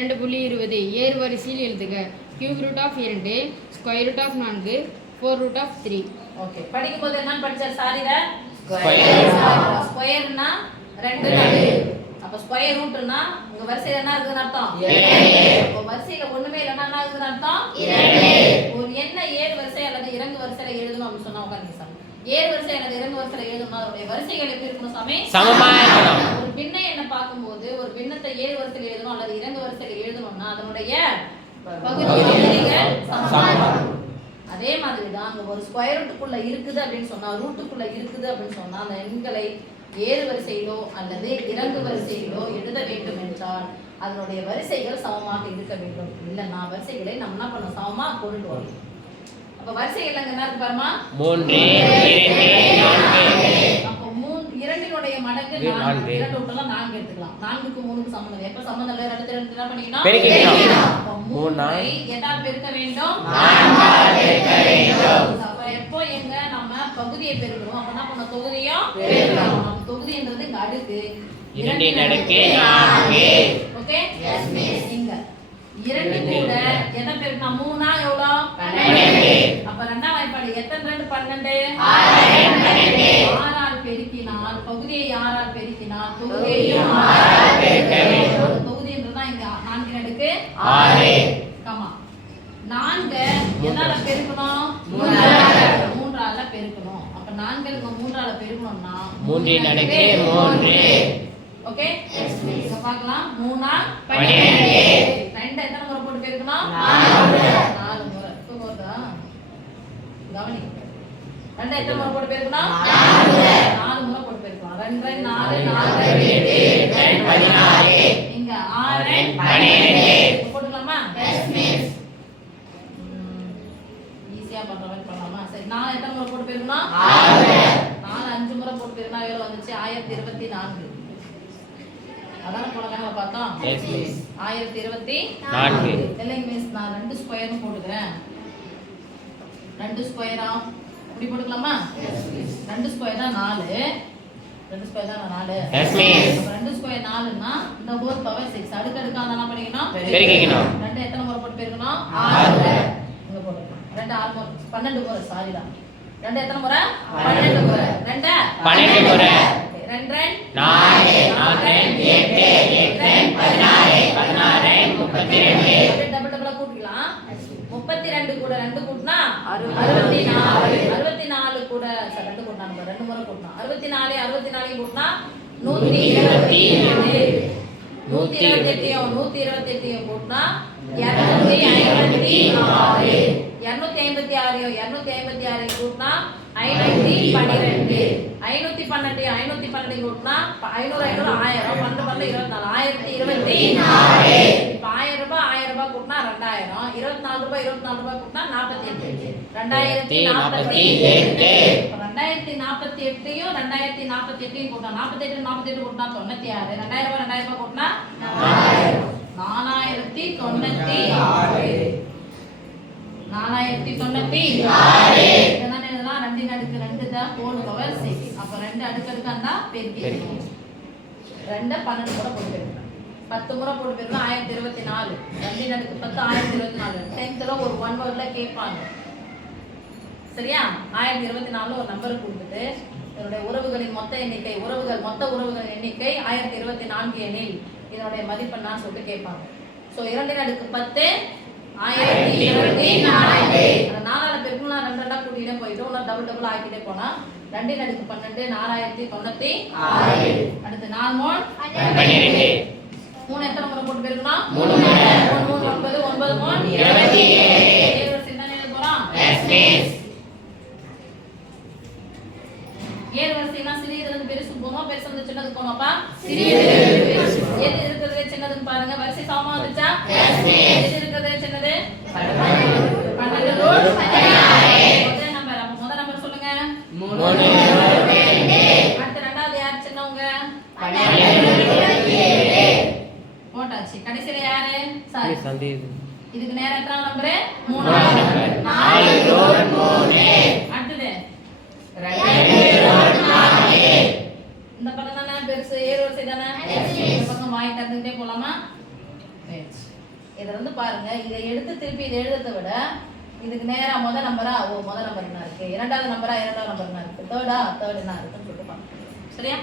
2.20 ஏறு வரிசையில் எழுதுக. Cube root of 2 square root of 4 4 root of 3. Okay, படிக்கும்போது என்ன படிச்சார் சாரிடா? ஸ்கொயர்னா 2 அப்ப ஸ்கொயர் ரூட்னா உங்க வரிசையில என்ன இருக்குன்னு அர்த்தம்? 2. அப்ப வரிசையில ஒண்ணுமே இல்லனா என்ன இருக்குன்னு அர்த்தம்? 2. ஒரு எண்ண ஏறு வரிசை அல்லது இறங்கு வரிசையில எழுதணும் அப்படி சொன்னா உட்கார்ந்து சாமி. ஏறு வரிசை அல்லது இறங்கு வரிசையில எழுதணும்னா அதோட வரிசைகள் எப்படி இருக்கணும் சாமி? சமமா இருக்கணும். ஒரு பின்ன எண்ணை பாக்கும்போது ஒரு பின்னத்தை ஏறு வரிசையில எழுதணும் அல்லது இறங்கு வரிசையில எழுதணும்னா அதனுடைய பகுதிகள் சமமா. அதே மாதிரி தான் அங்க ஒரு ஸ்கொயர் ரூட்டுக்குள்ள இருக்குது அப்படின்னு சொன்னா ரூட்டுக்குள்ள இருக்குது அப்படின்னு சொன்னா அந்த எண்களை ஏறு வரிசையிலோ அல்லது இறங்கு வரிசையிலோ எழுத வேண்டும் என்றால் அதனுடைய வரிசைகள் சமமாக இருக்க வேண்டும். இல்லைன்னா வரிசைகளை நம்ம என்ன பண்ணணும்? சமமா கொண்டு வரணும். அப்ப வரிசைகள் அங்க என்ன இருக்கு பாருமா? 3 2 4. அப்ப 2 மடங்கு 4 2 விட்டலாம் 4 எடுத்துக்கலாம். 4க்கு 3க்கு சம்பந்தம் எப்ப சம்பந்தம் இல்ல அடுத்து என்ன பண்ணிக்கணும்? பெருக்கிக்கணும். அப்ப 3 ஐ எதால் பெருக்க வேண்டும்? 4 ஆல் பெருக்க வேண்டும். அப்ப எப்போ எங்க நம்ம பகுதியை பெருக்கணும் அப்ப என்ன பண்ண தொகுதியும் பெருக்கணும். நம்ம தொகுதின்றது இங்க அடுக்கு 2 ன் அடுக்கு 4. Okay yes miss. இங்க 2 கூட எதை பெருக்கணும்? 3 ஆ எவ்வளவு? 12. அப்ப இரண்டாம் வாய்ப்பாடு எத்தனை 2 12? 6 ஆல் பெருக்கினால் பகுதியை 6 ஆல் பெருக்கினால் தொகுதியையும் 6 ஆல் பெருக்க வேண்டும். தொகுதின்றதா இங்க 4 ன் அடுக்கு 6 கமா 4 எதால பெருக்கணும்? 3 ஆல பெருக்கணும். அப்ப 4 க்கு 3 ஆல பெருக்கணும்னா 3 ன் அடுக்கு 3. ஓகே இங்க பார்க்கலாம் 3 ஆல் 12. 2 எத்தனை முறை போட்டு பெருக்கணும்? 4 முறை. இப்போ வருதா? கவனி 2 எத்தனை முறை போட்டு பெருக்கணும்? 4 முறை போட்டு பெருக்கணும். 2 4 4 8 16. இங்க 6 12 போட்டுக்கலாமா? Yes miss. ஈஸியா பண்ற மாதிரி பண்ணலாமா? சரி 4 எத்தனை முறை போட்டு பெருக்கணும்? 4 5 முறை போட்டு பெருக்கினா எவ்வளவு வந்துச்சு? 1024. அதான போன கணக்குல பார்த்தோம். Yes miss. 1024. இல்லைங்க மிஸ் நான் 2 ஸ்கொயர்னு போட்டுக்கிறேன். 2 ஸ்கொயரா இப்படி போட்டுக்கலாமா? Yes miss. 2 ஸ்கொயர் தான் 4. 2 ஸ்கொயர் தான் 4. Yes miss. 2 ஸ்கொயர் 4னா இந்த ஹோல் பவர் 6 அடுக்கு அடுக்கா என்ன பண்ணிக்கணும்? பெருக்கிக்கணும். 2 எத்தனை முறை போட்டு பெருக்கணும்? 6. இங்க போட்டுக்கலாம். 2 6 முறை 12 முறை சாரிடா. 2 எத்தனை முறை? 12 முறை. 2 12 முறை. 2 4 4 8 8 16 16 32. டபுள் டபுளா கூட்டிக்கலாம். 32 கூட 2 கூட்டினா 64. 64 கூட 2 கூட்டினா 2 முறை கூட்டினா 64 64 கூட்டினா 127. 128 கூட்டினா 256. 256 கூட்டினா 512. 512 கூட்டினா 500 500 1000 12 12 24 1024. இப்ப 1000 ரூபாய் கூட்டினா 2000. 24 ரூபாய் கூட்டினா 48. 2048. 2048யும் 2048யும் கூட்டினா 48 கூட்டினா 96. 2000 ரூபாய் கூட்டினா 4096. 4096. இதெல்லாம் எழுதலாம். 2 ன் அடுக்கு 2 தான் ஹோல் பவர் 6. அப்ப 2 அடுக்கு அடுக்கா பெருக்கிக்கணும். 2 12 முறை போட்டு பெருக்கணும். 10 முறை போட்டு பெருக்கணும் 1024. 2 ன் அடுக்கு 10 1024. 10th ஒரு 1 வேர்ட்ல கேட்பாங்க. சரியா? 1024 ஒரு நம்பர் கொடுத்துட்டு இதனுடைய உறவுகளின் மொத்த எண்ணிக்கை மொத்த உறவுகளின் எண்ணிக்கை 1024 எனில் இதனுடைய மதிப்பு என்னன்னு சொல்லிட்டு கேட்பாங்க. சோ 2 ன் அடுக்கு 10 1024. அந்த 4 ஆல பெருக்கணும்னா 2 2 கூட்டிட்டே போயிடும். ஒரு டபுள் டபுள் ஆக்கிட்டே போனா 2 ன் அடுக்கு 12 4096. அடுத்து 4 3 12. 3 எத்தனை முறை போட்டு பெருக்கணும்? 3 முறை. 3 3 9 9 3 27. ஏழு வரிசை தானே எழுத போறோம்? Yes miss. ஏழு வரிசைனா சிறியதுல இருந்து பெருசு போறோம், பெருசுல இருந்து சின்னதுக்கு போறோம்ப்பா. சிறியதுல இருந்து பெருசு. எது இருக்கிறதுல சின்னதுன்னு பாருங்க. வரிசை சமமா வந்துச்சா? Yes miss. எது இருக்கிறதுல சின்னது? 12 ரூட் 16. முதல் நம்பர். அப்ப முதல் நம்பர் சொல்லுங்க. 3 அடுத்து ரெண்டாவது யார் சின்னவங்க? 12 போட்டாச்சு. கடைசில யாரு? சாரி. சந்தேக இதுக்கு நேரா எத்தனை நம்பர்? 3 நம்பர். 4 ரூட் 3. அடுத்து 2 ரூட் 4. இந்த பக்கம் தானே பெருசு ஏறு வரிசை தானே? இந்த பக்கம் வாய் தந்துட்டே போலாமா? சரி. இதை வந்து பாருங்க, இதை எடுத்து திருப்பி இதை எழுதுறதை விட இதுக்கு நேரா முதல் நம்பரா முதல் நம்பர் என்ன இருக்கு, இரண்டாவது நம்பரா இரண்டாவது நம்பர் என்ன இருக்கு, தேர்ட் என்ன இருக்குன்னு சொல்லிட்டு பாருங்க. சரியா?